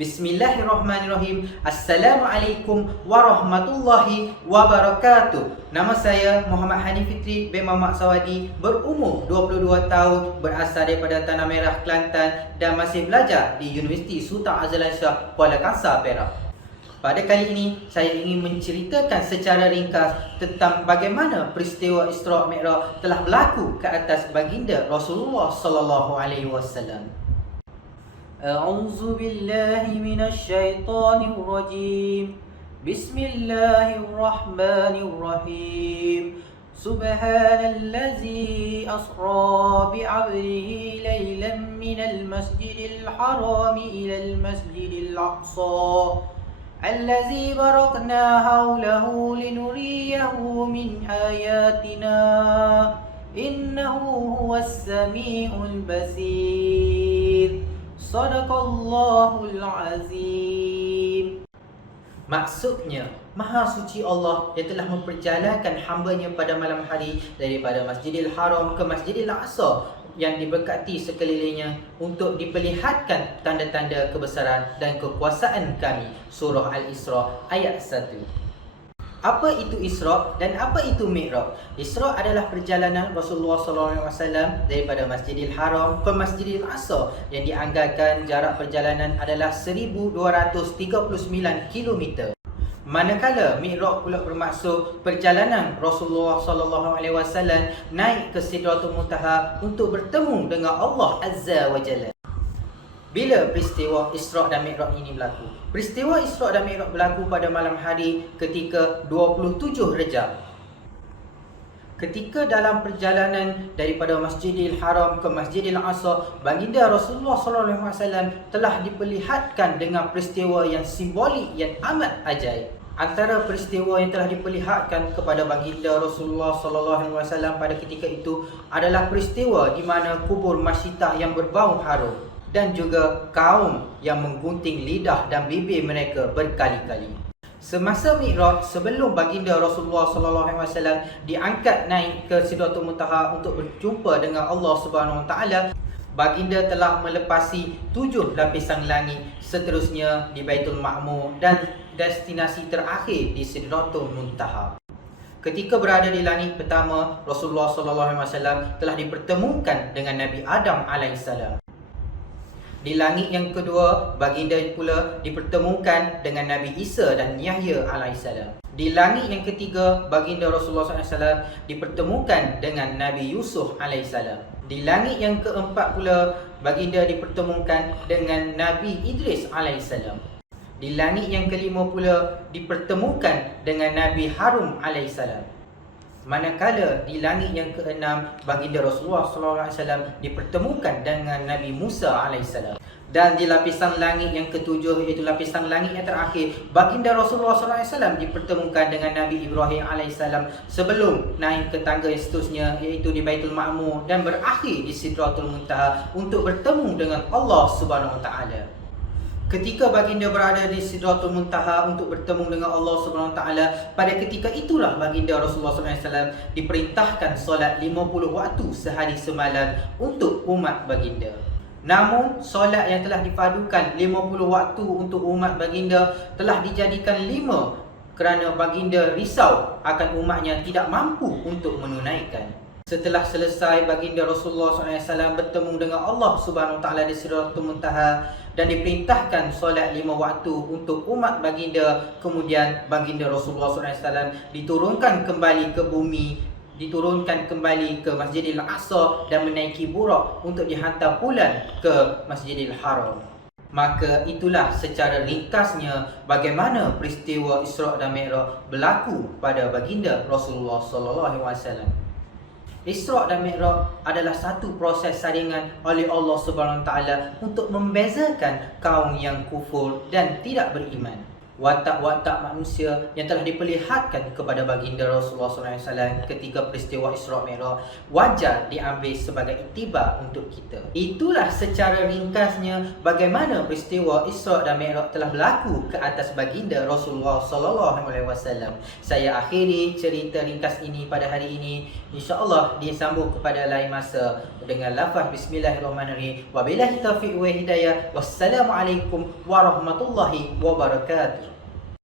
Bismillahirrahmanirrahim. Assalamualaikum warahmatullahi wabarakatuh. Nama saya Muhammad Hanif Fitri bin Mamak Sawadi, berumur 22 tahun, berasal daripada Tanah Merah, Kelantan dan masih belajar di Universiti Sultan Azlan Shah, Kuala Kangsar, Perak. Pada kali ini, saya ingin menceritakan secara ringkas tentang bagaimana peristiwa Isra' Mi'raj telah berlaku ke atas baginda Rasulullah sallallahu alaihi wasallam. A'udzu billahi minasy syaithanir rajim. Bismillahirrahmanirrahim. Subhanallazi asra bi'abdihi laylan minal masjidil harami ilal masjidil aqsa allazi barakna hawlahu linuriyahu min ayatina innahu huwas sami'ul basir. Sadaqallahul azim. Maksudnya, Maha Suci Allah yang telah memperjalankan hamba-Nya pada malam hari daripada Masjidil Haram ke Masjidil Aqsa yang diberkati sekelilingnya untuk diperlihatkan tanda-tanda kebesaran dan kekuasaan Kami. Surah Al-Isra ayat 1. Apa itu Isra' dan apa itu Mi'raj? Isra' adalah perjalanan Rasulullah SAW daripada Masjidil Haram ke Masjidil Aqsa yang dianggarkan jarak perjalanan adalah 1239 km. Manakala Mi'raj pula bermaksud perjalanan Rasulullah SAW naik ke Sidratul Muntaha untuk bertemu dengan Allah Azza wa Jalla. Bila peristiwa Isra' dan Mi'raj ini berlaku? Peristiwa Isra' dan Mi'raj berlaku pada malam hari ketika 27 Rejab. Ketika dalam perjalanan daripada Masjidil Haram ke Masjidil Aqsa, baginda Rasulullah SAW telah diperlihatkan dengan peristiwa yang simbolik yang amat ajaib. Antara peristiwa yang telah diperlihatkan kepada baginda Rasulullah SAW pada ketika itu adalah peristiwa di mana kubur Masyitah yang berbau harum dan juga kaum yang menggunting lidah dan bibir mereka berkali-kali. Semasa Mi'raj, sebelum baginda Rasulullah SAW diangkat naik ke Sidratul Muntaha untuk berjumpa dengan Allah Subhanahu Wa Taala, baginda telah melepasi 7 lapisan langit, seterusnya di Baitul Ma'mur dan destinasi terakhir di Sidratul Muntaha. Ketika berada di langit pertama, Rasulullah SAW telah dipertemukan dengan Nabi Adam AS. Di langit yang kedua, baginda pula dipertemukan dengan Nabi Isa dan Yahya AS. Di langit yang ketiga, baginda Rasulullah SAW dipertemukan dengan Nabi Yusuf AS. Di langit yang keempat pula, baginda dipertemukan dengan Nabi Idris AS. Di langit yang kelima pula dipertemukan dengan Nabi Harun AS. Manakala di langit yang keenam, baginda Rasulullah SAW dipertemukan dengan Nabi Musa AS. Dan di lapisan langit yang ketujuh, iaitu lapisan langit yang terakhir, baginda Rasulullah SAW dipertemukan dengan Nabi Ibrahim AS sebelum naik ke tangga yang seterusnya, iaitu di Baitul Ma'mur, dan berakhir di Sidratul Muntaha untuk bertemu dengan Allah Subhanahu Wa Taala. Ketika baginda berada di Sidratul Muntaha untuk bertemu dengan Allah Subhanahu Wa Taala, pada ketika itulah baginda Rasulullah SAW diperintahkan solat 50 waktu sehari semalam untuk umat baginda. Namun, solat yang telah dipadukan 50 waktu untuk umat baginda telah dijadikan 5 kerana baginda risau akan umatnya tidak mampu untuk menunaikan. Setelah selesai baginda Rasulullah SAW bertemu dengan Allah Subhanahu Wa Taala di Sidratul Muntaha dan diperintahkan solat 5 waktu untuk umat baginda, kemudian baginda Rasulullah SAW diturunkan kembali ke bumi, diturunkan kembali ke Masjidil Aqsa dan menaiki burak untuk dihantar pulang ke Masjidil Haram. Maka itulah secara ringkasnya bagaimana peristiwa Isra' dan Mi'raj berlaku pada baginda Rasulullah SAW. Isra' dan Mi'raj adalah satu proses saringan oleh Allah Subhanahu Wa Taala untuk membezakan kaum yang kufur dan tidak beriman. watak-watak manusia yang telah diperlihatkan kepada baginda Rasulullah SAW ketika peristiwa Isra' Mi'raj wajar diambil sebagai iktibar untuk kita. Itulah secara ringkasnya bagaimana peristiwa Isra' dan Mi'raj telah berlaku ke atas baginda Rasulullah SAW. Saya akhiri cerita ringkas ini pada hari ini. InsyaAllah disambung kepada lain masa dengan lafaz Bismillahirrahmanirrahim. Wabillahi taufiq wa hidayah. Wassalamualaikum warahmatullahi wabarakatuh.